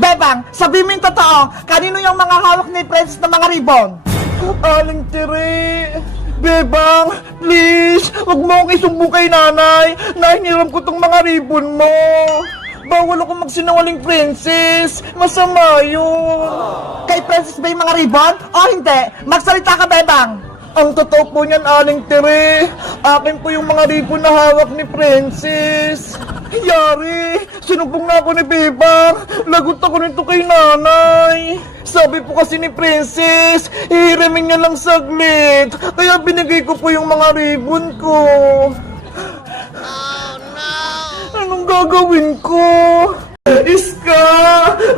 Bebang, sabi mo yung totoo, kanino yung mga hawak ni Princess na mga ribbon? Aling Tiri, Bebang, please, wag mo akong isumbong kay nanay. Nahingiram ko tong mga ribbon mo. Bawal ako magsinungaling, Princess. Masama yun. Kay Princess ba yung mga ribbon? O hindi? Magsalita ka, Bebang! Ang totoo po niyan, Aling Tiri. Akin po yung mga ribbon na hawak ni Princess. Yari, sinumpong na ako ni Bebang. Lagot ako nito kay nanay. Sabi po kasi ni Princess, hihiramin niya lang saglit. Kaya binigay ko po yung mga ribbon ko. Anong gagawin ko? Iska,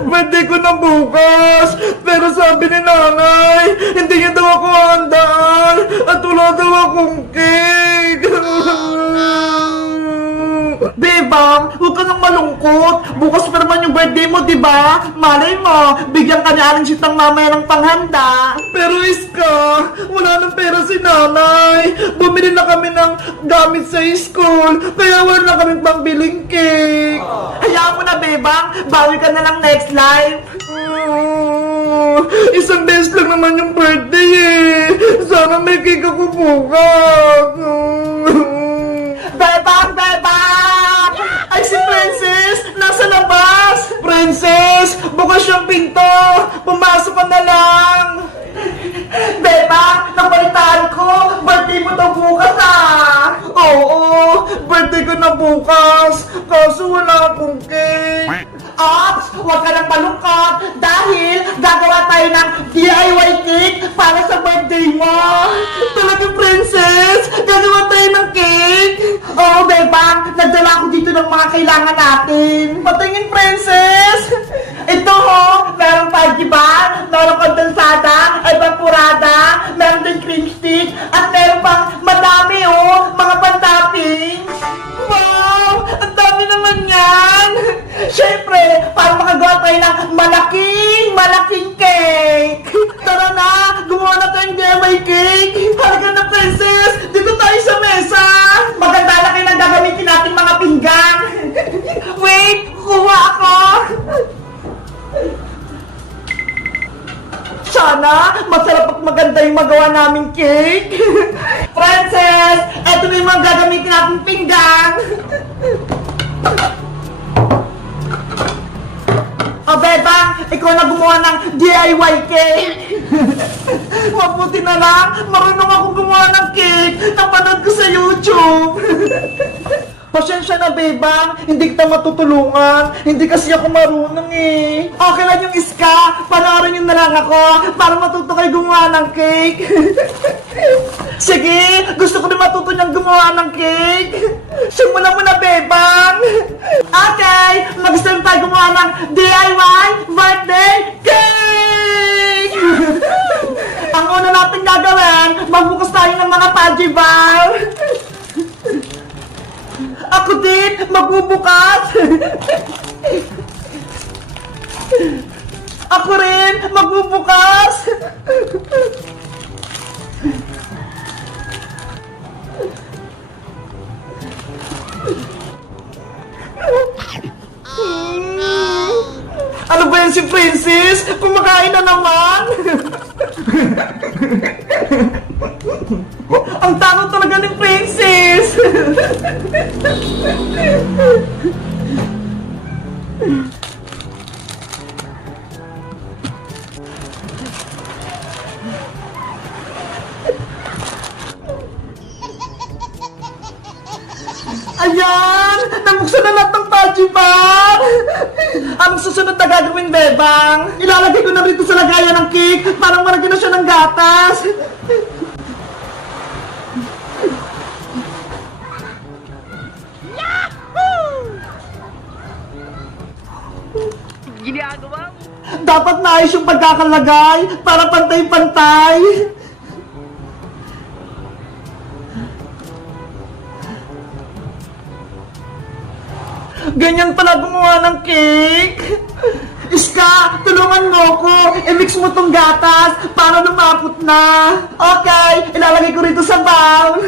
birthday ko na bukas. Pero sabi ni nanay, hindi niya daw ako handaan. At wala daw akong cake. Bebang, huwag ka nang malungkot. Bukas pa naman yung birthday mo, di ba? Malay mo, bigyan ka ni Aling Sitang mamaya ng panghanda. Pero Iska, wala nang pera si nanay. Bumili na kami ng gamit sa school. Kaya wala na kami pambiling cake. Hayaan mo na, Bebang. Bawi ka na lang next life. Isang beses lang naman yung birthday eh. Sana may cake ako bukas. Bebang! Bebang! Ay, si Princess! Nasa labas! Princess, bukas yung pinto. Pumasok ka na lang. Bebang! Nabalitaan ko! Birthday mo daw bukas ah! Oo, birthday ko na bukas. Kaso wala akong cake. Ops! Huwag ka nang malungkot dahil gagawa tayo ng DIY cake para sa birthday mo! Talaga, Princess? Gagawa tayo ng cake? Oo, Bebang! Nagdala ko dito ng mga kailangan natin! Patingin, Princess. Ito ho! Merong pajiban, merong kondensada, evaporada, meron din cream stick, at meron pang madami oh! Mga pantopping! Wow, ang dami naman yan. Siyempre, para makagawa tayo ng malaking cake! Tara na, gumawa na tayong DIY cake. Halika na, Princess. Dito tayo sa mesa. Maganda na kayo ng gagamitin natin mga pinggan! Wait! Kuha ako! Sana, masarap at maganda yung magawa naming cake! Princess! Eto na yung mga gagamitin natin pinggan! O Bebang, ikaw na gumawa ng DIY cake! Mabuti na lang, marunong ako gumawa ng cake. Napanood ko sa YouTube. Pasensya na, Bebang. Hindi kita matutulungan. Hindi kasi ako marunong eh. Okay lang yung Iska, panoorin nyo na lang ako para matuto kayo gumawa ng cake. Sige, gusto ko rin matuto niyang gumawa ng cake. Simulan mo na, Bebang. Okay, mag-start tayo gumawa ng DIY birthday cake! Ang una natin gagawin, magbukas tayo ng mga Pudgy bar. Ako din, magbubukas. Ako rin, magbubukas. Ano ba yan si Princess? Kumakain na naman. Ang takot talaga ni Princess. Ayan! Nabuksan na lahat ng Pudgy bar! Ang susunod na gagawin, Bebang, ilalagay ko na rito sa lagayan ng cake para maragyan na siya ng gatas. Ginagawa mo? Dapat naayos yung pagkakalagay para pantay-pantay. Ganyan pala gumawa ng cake. Iska, tulungan mo ko. I-mix mo tong gatas para lumapot na. Okay, ilalagay ko rito sa bowl.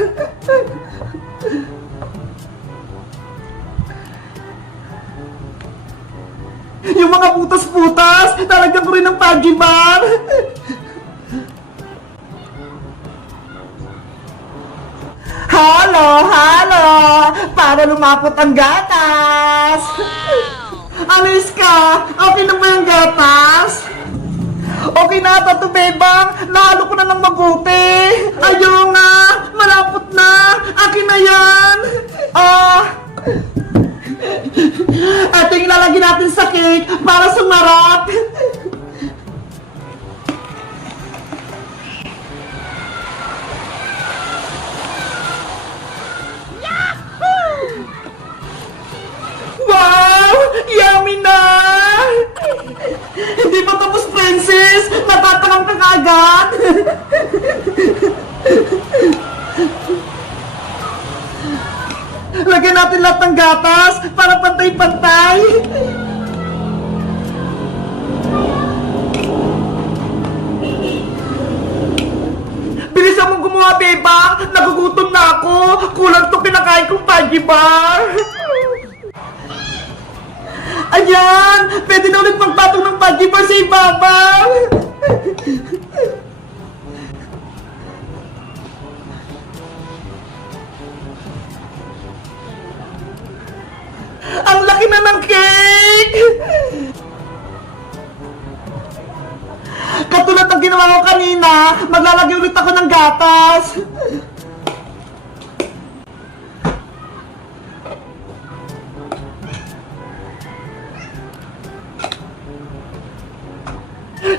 Yung mga butas-butas, talagyan ko rin ng Pudgy Bar. Halo, halo! Para lumapot ang gatas! Alis ka! Okay na ba yung gatas? Okay na ata to, Bebang! Nahalo ko na ng mabuti! Ayaw nga! Malapot na! Akin na yan! Ito yung ilalagay natin sa cake para sumarap! Wow! Yummy na! Hindi pa tapos, Princess! Natatakang ka agad! Lagyan natin lahat ng gatas para pantay-pantay! Bilisan mong gumawa, Beba! Nagugutom na ako! Kulang to kinakain kong Pudgy Bar! Ayan! Pwede na ulit magpatong ng Pudgy Bar sa ibabaw! Ang laki na ng cake! Katulad ng ginawa ko kanina, maglalagay ulit ako ng gatas!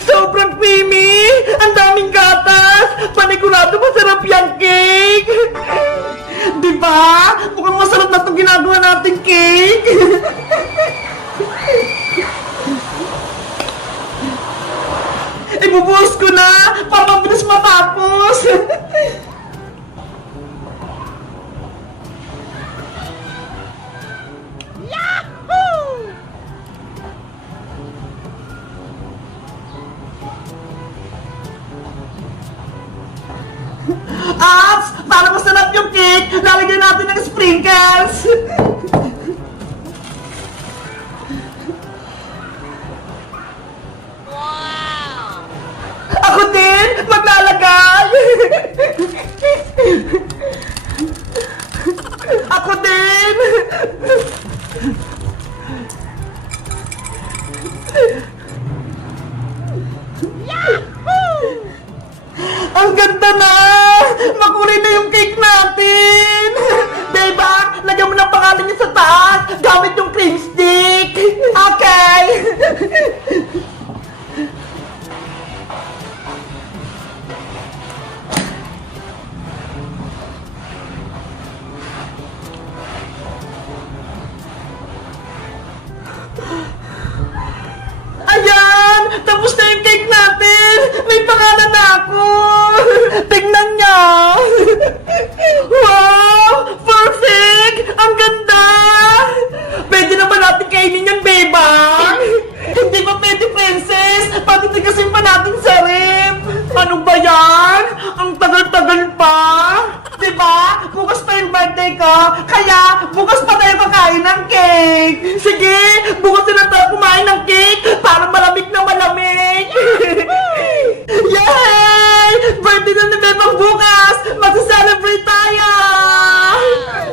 Sobrang creamy! Ang daming gatas! Panigurado masarap yung cake! Diba? Mukhang masarap na itong ginagawa nating cake! Ibubuhos ko na! Para mabilis matapos! Apps! Para masarap yung cake, lalagyan natin ng sprinkles! Wow! Ako din! Maglalagay! Ako din! Ang ganda na! Makulay na yung cake natin! Diba? Lagyan mo ng pangalan niya sa taas gamit yung cream stick! Okay! Ayan! Tapos na yung cake natin! May pangalan na ako! Tingnan niyo! Wow! Perfect! Ang ganda! Pwede na ba natin kainin yan, Beba? Hindi ba pwede, Princess? Patitigasin pa natin sa rep! Ano ba yan? Ang tagal-tagal pa! Diba? Bukas pa yung birthday ko, kaya bukas pa tayo kakain ng cake! Sige! Bukas na tayo kumain ng cake para malamig na malamig! Yay! Birthday na ni Bebang bukas! Mag-celebrate tayo!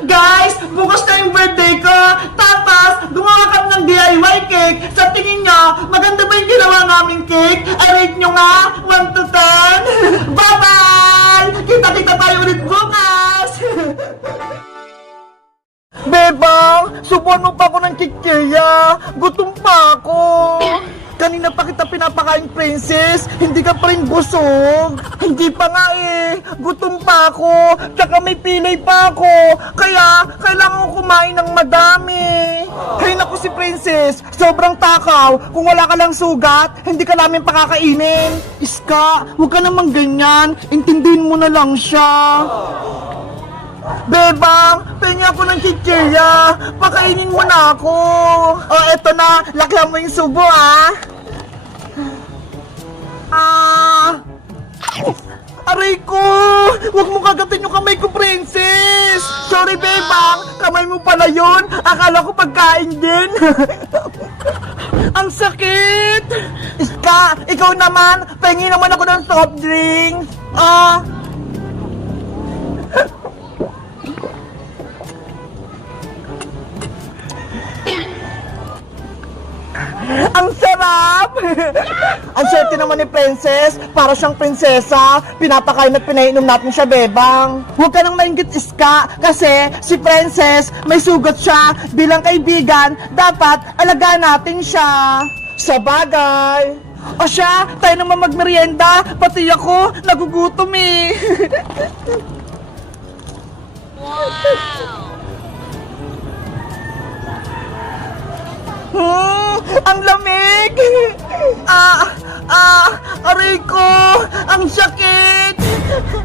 Guys, bukas na yung birthday ko! Tapos, gumawa kami ng DIY cake! Sa tingin nyo, maganda ba yung ginawa naming cake? I-rate nyo nga! 1 to 10! Bye-bye! Kita-kita tayo ulit bukas! Bebang, subuan mo pa ako ng kikirya! Gutom pa ako! Kanina pa kita pinapakain, Princess. Hindi ka pa rin busog. Hindi pa nga eh. Gutom pa ako. Tsaka may pilay pa ako. Kaya, kailangan ko kumain ng madami. Hay naku si Princess. Sobrang takaw. Kung wala ka lang sugat, hindi ka namin pakakainin. Iska, huwag ka namang ganyan. Intindihin mo na lang siya. Bebang, pengi ako ng chichirya. Pakainin mo na ako. O, eto na. Lakihan mo yung subo, ah. Aray ko! Huwag mo kagatin yung kamay ko, Princess! Sorry, Bebang! Kamay mo pala yun! Akala ko pagkain din! Ang sakit! Iska, ikaw naman! Pahingi naman ako ng soft drinks! Ah! Ang sarap! Ang swerte naman ni Princess, para siyang prinsesa, pinapakain at pinainom natin siya, bebang. Huwag ka nang maingit, Iska, kasi si Princess, may sugat siya, bilang kaibigan, dapat alagaan natin siya. Sa bagay. O siya, tayo naman magmerienda, pati ako, nagugutom eh. Ang lamig! Aray ko! Ang sakit!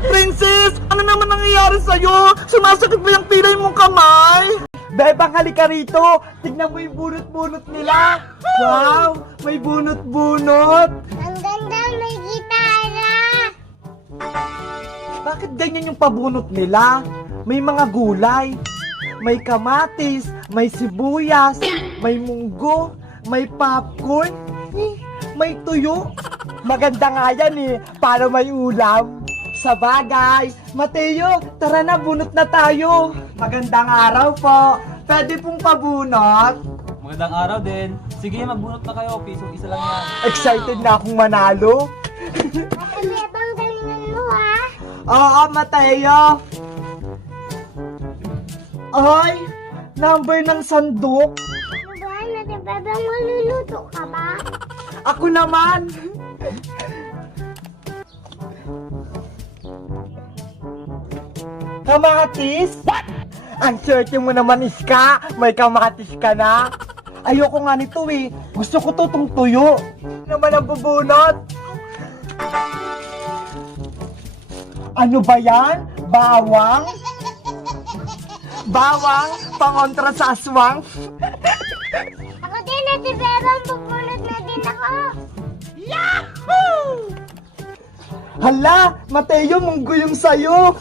Princess, ano naman nangyayari sa'yo? Sumasakit ba yung pilay mong kamay? Bebang, halika rito! Tignan mo yung bunot-bunot nila! Wow! May bunot-bunot! Ang ganda, may gitara! Bakit ganyan yung pabunot nila? May mga gulay, may kamatis, may sibuyas, may munggo, may popcorn, may tuyo. Maganda nga yan eh, para may ulam. Sa bagay, Mateo, tara na, bunot na tayo. Magandang araw po. Pwede pong pabunot. Magandang araw din. Sige, magbunot na kayo. Piso isa lang yan. Excited na akong manalo. Ate Bebang, galingan mo ha! Oo, Mateo. Ay, number ng sandok. Ano ba, Ate Bebang, maluluto ka ba? Ako naman. Kamatis? What? Ang swerte mo naman, Iska. May kamatis ka na. Ayoko nga nito eh. Gusto ko to tong tuyo. Naman ang bubunot. Ano ba yan? Bawang? Bawang? Pangontra sa aswang? Ako din, Ate Bebang, pupunod na din ako! Hala, Mateo, munggo yung sayo.